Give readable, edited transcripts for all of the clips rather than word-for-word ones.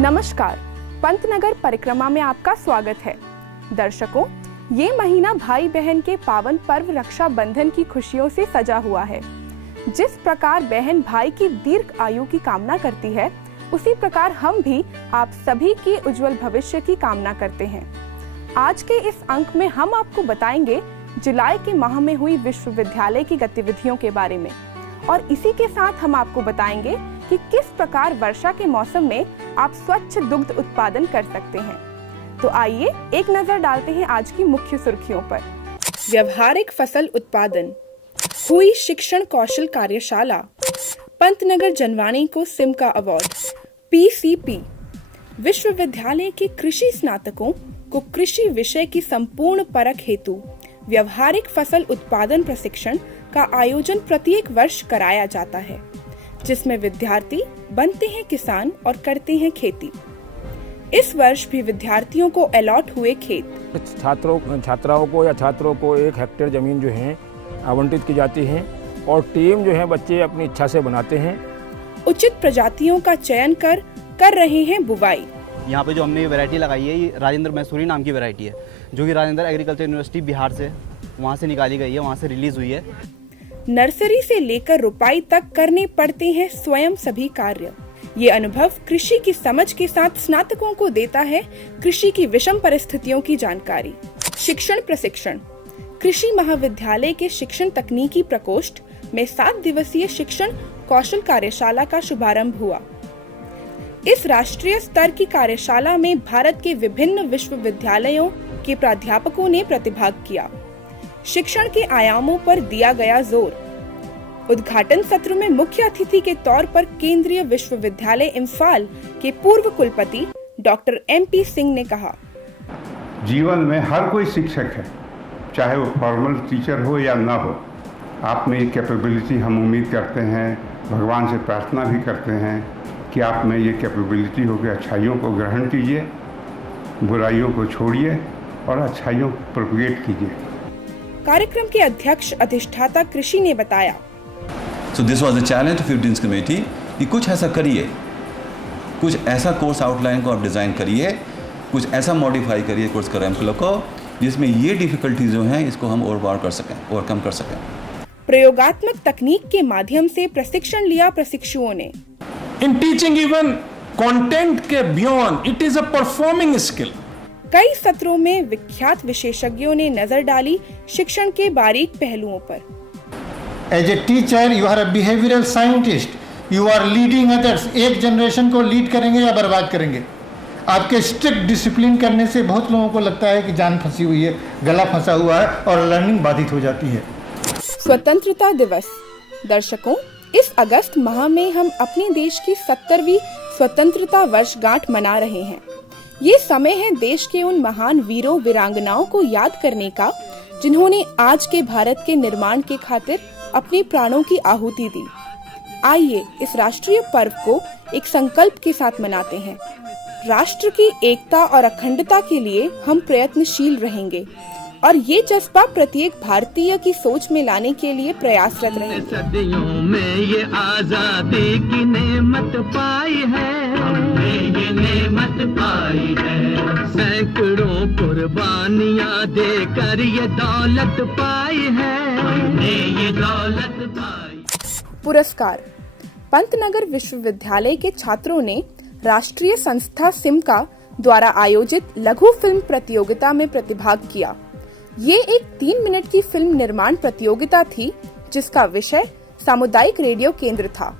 नमस्कार, पंतनगर परिक्रमा में आपका स्वागत है। दर्शकों, ये महीना भाई बहन के पावन पर्व रक्षाबंधन की खुशियों से सजा हुआ है। जिस प्रकार बहन भाई की दीर्घ आयु की कामना करती है, उसी प्रकार हम भी आप सभी के उज्जवल भविष्य की कामना करते हैं। आज के इस अंक में हम आपको बताएंगे जुलाई के माह में हुई विश्वविद्यालय की गतिविधियों के बारे में, और इसी के साथ हम आपको बताएंगे कि किस प्रकार वर्षा के मौसम में आप स्वच्छ दुग्ध उत्पादन कर सकते हैं। तो आइए एक नजर डालते हैं आज की मुख्य सुर्खियों पर। व्यवहारिक फसल उत्पादन, हुई शिक्षण कौशल कार्यशाला, पंतनगर जनवाणी को सिमका अवार्ड, PCP, विश्वविद्यालय के कृषि स्नातकों को कृषि विषय की संपूर्ण परख हेतु व्यवहारिक फसल उत्पादन प्रशिक्षण का आयोजन प्रत्येक वर्ष कराया जाता है, जिसमें विद्यार्थी बनते हैं किसान और करते हैं खेती। इस वर्ष भी विद्यार्थियों को अलॉट हुए खेत। छात्राओं को या छात्रों को 1 हेक्टेयर जमीन जो है आवंटित की जाती है और टीम जो है बच्चे अपनी इच्छा से बनाते हैं। उचित प्रजातियों का चयन कर रहे हैं बुवाई। यहाँ पे जो हमने वैरायटी लगाई है, ये राजेंद्र मैसूरी नाम की वैरायटी है, जो कि राजेंद्र एग्रीकल्चर यूनिवर्सिटी बिहार से वहाँ से निकाली गई है, वहाँ से रिलीज हुई है। नर्सरी से लेकर रोपाई तक करने पड़ते हैं स्वयं सभी कार्य। ये अनुभव कृषि की समझ के साथ स्नातकों को देता है कृषि की विषम परिस्थितियों की जानकारी। शिक्षण प्रशिक्षण, कृषि महाविद्यालय के शिक्षण तकनीकी प्रकोष्ठ में 7 दिवसीय शिक्षण कौशल कार्यशाला का शुभारंभ हुआ। इस राष्ट्रीय स्तर की कार्यशाला में भारत के विभिन्न विश्वविद्यालयों के प्राध्यापकों ने प्रतिभाग किया। शिक्षण के आयामों पर दिया गया जोर। उद्घाटन सत्र में मुख्य अतिथि के तौर पर केंद्रीय विश्वविद्यालय इम्फाल के पूर्व कुलपति डॉक्टर MP सिंह ने कहा, जीवन में हर कोई शिक्षक है, चाहे वो फॉर्मल टीचर हो या ना हो। आप में ये कैपेबिलिटी हम उम्मीद करते हैं, भगवान से प्रार्थना भी करते हैं कि आप में ये कैपेबिलिटी हो कि अच्छाइयों को ग्रहण कीजिए, बुराइयों को छोड़िए और अच्छाइयों को प्रोपगेट कीजिए। कार्यक्रम के अध्यक्ष अधिष्ठाता कृषि ने बताया, So this was the challenge to 15th committee कि कुछ ऐसा करिए, कुछ ऐसा कोर्स आउटलाइन को आप डिज़ाइन करिए, कुछ ऐसा मॉडिफाई करिए कोर्स करिकुलम को, जिसमें ये डिफिकल्टीज जो हैं इसको हम ओवरकम कर सकें। प्रयोगात्मक तकनीक के माध्यम से प्रशिक्षण लिया प्रशिक्षुओं ने। In teaching even content के beyond, it is a performing skill. कई सत्रों में विख्यात विशेषज्ञों ने नजर डाली शिक्षण के बारीक पहलुओं पर। As a teacher, you are a behavioral scientist. You are leading others. एक जनरेशन को लीड करेंगे या बर्बाद करेंगे। आपके स्ट्रिक्ट डिसिप्लिन करने से बहुत लोगों को लगता है कि जान फंसी हुई है, गला फंसा हुआ है और लर्निंग बाधित हो जाती है। स्वतंत्रता दिवस। दर्शकों, इस अगस्त माह में हम अपने देश की 70वीं स्वतंत्रता वर्षगांठ मना रहे हैं। ये समय है देश के उन महान वीरों वीरांगनाओं को याद करने का, जिन्होंने आज के भारत के निर्माण के खातिर अपने प्राणों की आहुति दी। आइए इस राष्ट्रीय पर्व को एक संकल्प के साथ मनाते हैं। राष्ट्र की एकता और अखंडता के लिए हम प्रयत्नशील रहेंगे और ये जज्बा प्रत्येक भारतीय की सोच में लाने के लिए प्रयासरत रहेंगे। सदियों में ये आजादी की नेमत पाई है, हमने ये नेमत पाई है। सैकड़ों कुर्बानियां देकर ये दौलत पाई है, हमने ये दौलत पाई। पुरस्कार। पंतनगर विश्वविद्यालय के छात्रों ने राष्ट्रीय संस्था सिमका द्वारा आयोजित लघु फिल्म प्रतियोगिता में प्रतिभाग किया। ये एक 3 मिनट की फिल्म निर्माण प्रतियोगिता थी, जिसका विषय सामुदायिक रेडियो केंद्र था।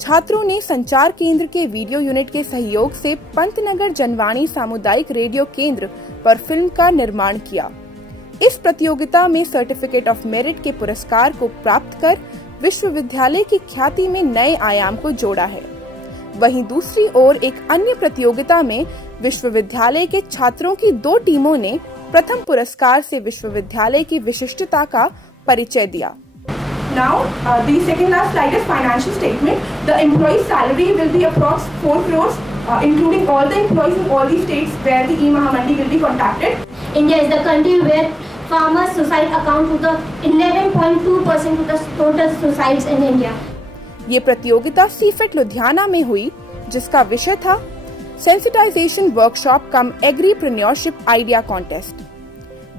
छात्रों ने संचार केंद्र के वीडियो यूनिट के सहयोग से पंतनगर जनवाणी सामुदायिक रेडियो केंद्र पर फिल्म का निर्माण किया। इस प्रतियोगिता में सर्टिफिकेट ऑफ मेरिट के पुरस्कार को प्राप्त कर विश्वविद्यालय की ख्याति में नए आयाम को जोड़ा है। वहीं दूसरी ओर एक अन्य प्रतियोगिता में विश्वविद्यालय के छात्रों की 2 टीमों ने प्रथम पुरस्कार से विश्वविद्यालय की विशिष्टता का परिचय दिया। Now, the second last slide is financial statement. The employee's salary will be approx 4 crores, including all the employees in all the states where the e-Mahamandi will be contacted. India is the country where farmers' suicide account to the 11.2% of the total suicides in India. ये प्रतियोगिता CIPHET Ludhiana में हुई, जिसका विषय था sensitisation workshop कम एग्रीप्रेन्योरशिप idea contest.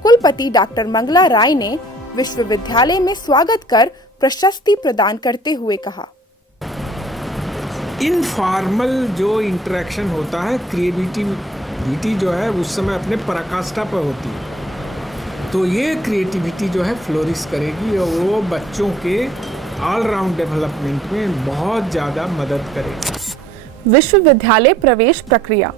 कुलपति doctor Mangla राय ने विश्वविद्यालय में स्वागत कर प्रशस्ति प्रदान करते हुए कहा, इनफॉर्मल जो इंटरेक्शन होता है, क्रिएटिविटी जो है उस समय अपने पराकाष्ठा पर होती है, तो ये क्रिएटिविटी जो है फ्लोरिश करेगी और वो बच्चों के ऑलराउंड डेवलपमेंट में बहुत ज़्यादा मदद करेगी। विश्वविद्यालय प्रवेश प्रक्रिया।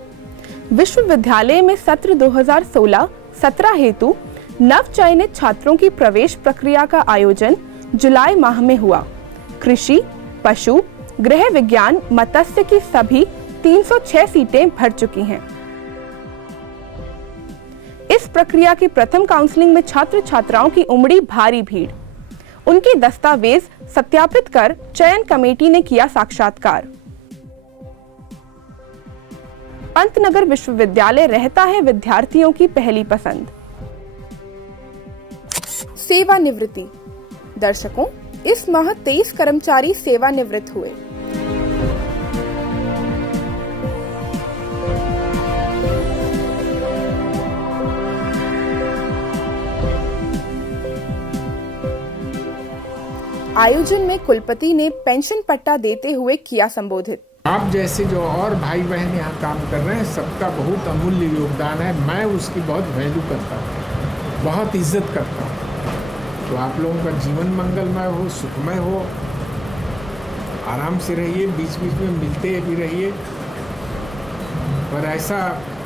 विश्वविद्यालय में सत्र 2016-17 हेतु नव चयनित छात्रों की प्रवेश प्रक्रिया का आयोजन जुलाई माह में हुआ। कृषि, पशु, गृह विज्ञान, मत्स्य की सभी 306 सीटें भर चुकी हैं। इस प्रक्रिया की प्रथम काउंसलिंग में छात्र छात्राओं की उमड़ी भारी भीड़। उनके दस्तावेज सत्यापित कर चयन कमेटी ने किया साक्षात्कार। पंतनगर विश्वविद्यालय रहता है विद्यार्थियों की पहली पसंद। सेवानिवृत्ति। दर्शकों, इस माह 23 कर्मचारी सेवानिवृत्त हुए। आयोजन में कुलपति ने पेंशन पट्टा देते हुए किया संबोधित। आप जैसे जो और भाई बहन यहाँ काम कर रहे हैं, सबका बहुत अमूल्य योगदान है। मैं उसकी बहुत वैल्यू करता हूँ, बहुत इज्जत करता हूँ। तो आप लोगों का जीवन मंगलमय हो, सुखमय हो, आराम से रहिए, बीच बीच में मिलते भी रहिए। पर ऐसा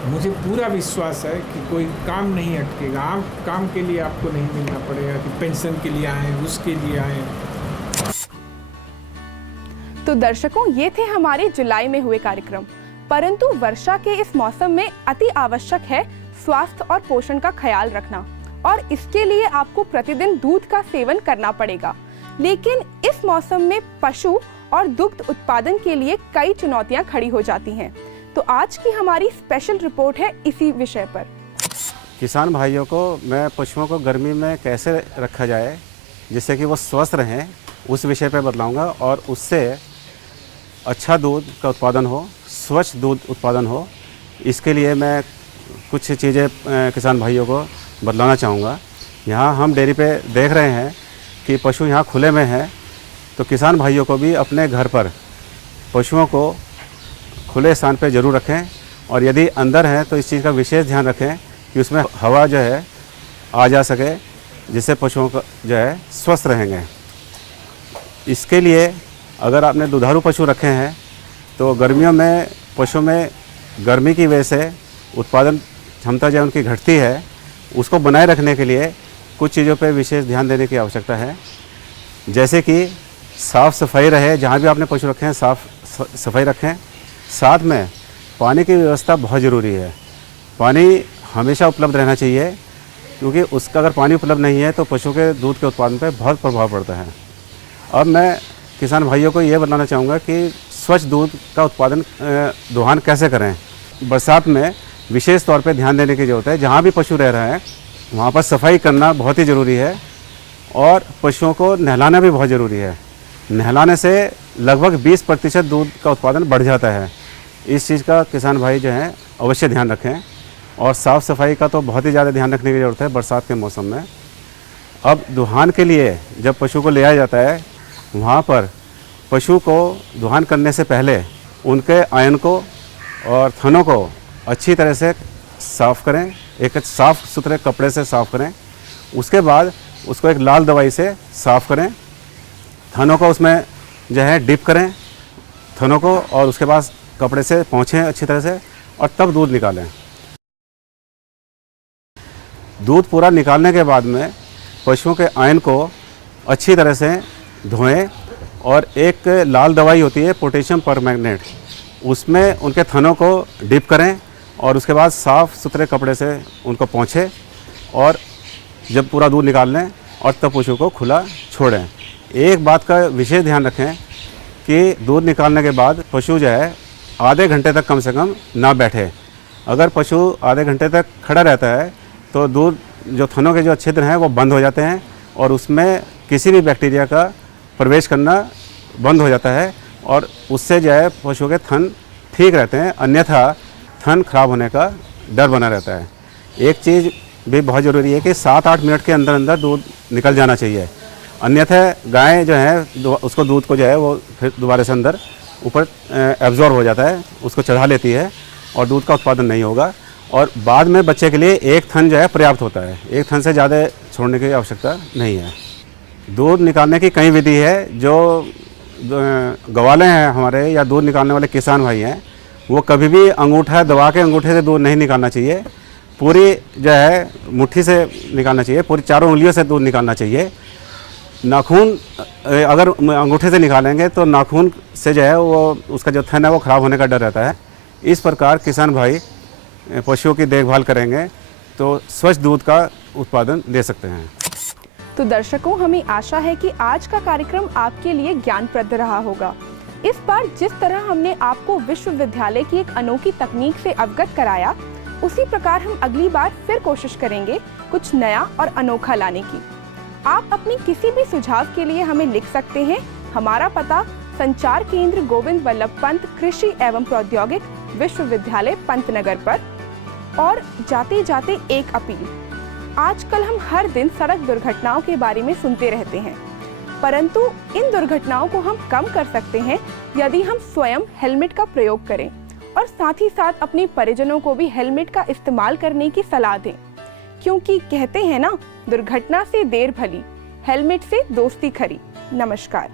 मुझे पूरा विश्वास है कि कोई काम नहीं अटकेगा। आप काम के लिए आपको नहीं मिलना पड़ेगा कि पेंशन के लिए आए, उसके लिए आए। तो दर्शकों, ये थे हमारे जुलाई में हुए कार्यक्रम। परंतु वर्षा के इस मौसम में अति आवश्यक है स्वास्थ्य और पोषण का ख्याल रखना, और इसके लिए आपको प्रतिदिन दूध का सेवन करना पड़ेगा। लेकिन इस मौसम में पशु और दुग्ध उत्पादन के लिए कई चुनौतियां खड़ी हो जाती हैं। तो आज की हमारी स्पेशल रिपोर्ट है इसी विषय पर। किसान भाइयों को मैं पशुओं को गर्मी में कैसे रखा जाए जिससे कि वो स्वस्थ रहें, उस विषय पर बतलाऊंगा, और उससे अच्छा दूध का उत्पादन हो, स्वच्छ दूध उत्पादन हो। इसके लिए मैं कुछ चीज़ें किसान भाइयों को बतलाना चाहूँगा। यहाँ हम डेयरी पे देख रहे हैं कि पशु यहाँ खुले में हैं, तो किसान भाइयों को भी अपने घर पर पशुओं को खुले स्थान पे ज़रूर रखें, और यदि अंदर हैं तो इस चीज़ का विशेष ध्यान रखें कि उसमें हवा जो है आ जा सके, जिससे पशुओं का जो है स्वस्थ रहेंगे। इसके लिए अगर आपने दुधारू पशु रखे हैं तो गर्मियों में पशु में गर्मी की वजह से उत्पादन क्षमता जो उनकी घटती है, उसको बनाए रखने के लिए कुछ चीज़ों पे विशेष ध्यान देने की आवश्यकता है। जैसे कि साफ़ सफाई रहे, जहाँ भी आपने पशु रखे हैं साफ़ सफाई रखें। साथ में पानी की व्यवस्था बहुत ज़रूरी है। पानी हमेशा उपलब्ध रहना चाहिए, क्योंकि उसका अगर पानी उपलब्ध नहीं है तो पशु के दूध के उत्पादन पर बहुत प्रभाव पड़ता है। अब मैं किसान भाइयों को ये बताना चाहूँगा कि स्वच्छ दूध का उत्पादन दोहन कैसे करें। बरसात में विशेष तौर पे ध्यान देने की ज़रूरत है। जहाँ भी पशु रह रहे हैं वहाँ पर सफाई करना बहुत ही ज़रूरी है, और पशुओं को नहलाना भी बहुत ज़रूरी है। नहलाने से लगभग 20% दूध का उत्पादन बढ़ जाता है। इस चीज़ का किसान भाई जो हैं अवश्य ध्यान रखें, और साफ़ सफाई का तो बहुत ही ज़्यादा ध्यान रखने की ज़रूरत है बरसात के मौसम में। अब दुहान के लिए जब पशु को ले आया जाता है, वहाँ पर पशु को दुहान करने से पहले उनके आयन को और थनों को अच्छी तरह से साफ़ करें, एक साफ़ सुथरे कपड़े से साफ़ करें। उसके बाद उसको एक लाल दवाई से साफ़ करें। थनों को उसमें जो है डिप करें थनों को, और उसके बाद कपड़े से पोंछें अच्छी तरह से, और तब दूध निकालें। दूध पूरा निकालने के बाद में पशुओं के आयन को अच्छी तरह से धोएं, और एक लाल दवाई होती है पोटेशियम परमैंगनेट, उसमें उनके थनों को डिप करें, और उसके बाद साफ़ सुथरे कपड़े से उनको पोंछें, और जब पूरा दूध निकाल लें और तब पशु को खुला छोड़ें। एक बात का विशेष ध्यान रखें कि दूध निकालने के बाद पशु जो है आधे घंटे तक कम से कम ना बैठे। अगर पशु आधे घंटे तक खड़ा रहता है तो दूध जो थनों के जो छिद्र हैं वो बंद हो जाते हैं, और उसमें किसी भी बैक्टीरिया का प्रवेश करना बंद हो जाता है, और उससे जो है पशु के थन ठीक रहते हैं। अन्यथा थन खराब होने का डर बना रहता है। एक चीज़ भी बहुत ज़रूरी है कि 7-8 मिनट के अंदर अंदर दूध निकल जाना चाहिए, अन्यथा गाय जो है उसको दूध को जो है वो फिर दोबारा से अंदर ऊपर एब्जॉर्ब हो जाता है, उसको चढ़ा लेती है और दूध का उत्पादन नहीं होगा। और बाद में बच्चे के लिए एक थन जो है पर्याप्त होता है, एक थन से ज़्यादा छोड़ने की आवश्यकता नहीं है। दूध निकालने की कई विधि है। जो गवाले हैं हमारे या दूध निकालने वाले किसान भाई हैं, वो कभी भी अंगूठा दबा के अंगूठे से दूध नहीं निकालना चाहिए, पूरी जो है मुट्ठी से निकालना चाहिए, पूरी चारों उंगलियों से दूध निकालना चाहिए। नाखून अगर अंगूठे से निकालेंगे तो नाखून से जो है वो उसका जो थन है वो ख़राब होने का डर रहता है। इस प्रकार किसान भाई पशुओं की देखभाल करेंगे तो स्वच्छ दूध का उत्पादन दे सकते हैं। तो दर्शकों, हमें आशा है कि आज का कार्यक्रम आपके लिए ज्ञानप्रद रहा होगा। इस बार जिस तरह हमने आपको विश्वविद्यालय की एक अनोखी तकनीक से अवगत कराया, उसी प्रकार हम अगली बार फिर कोशिश करेंगे कुछ नया और अनोखा लाने की। आप अपनी किसी भी सुझाव के लिए हमें लिख सकते हैं। हमारा पता संचार केंद्र गोविंद वल्लभ पंत कृषि एवं प्रौद्योगिक विश्वविद्यालय पंतनगर पर। और जाते जाते एक अपील, आजकल हम हर दिन सड़क दुर्घटनाओं के बारे में सुनते रहते हैं, परंतु इन दुर्घटनाओं को हम कम कर सकते हैं यदि हम स्वयं हेलमेट का प्रयोग करें और साथ ही साथ अपने परिजनों को भी हेलमेट का इस्तेमाल करने की सलाह दें। क्योंकि कहते हैं ना, दुर्घटना से देर भली, हेलमेट से दोस्ती खरी। नमस्कार।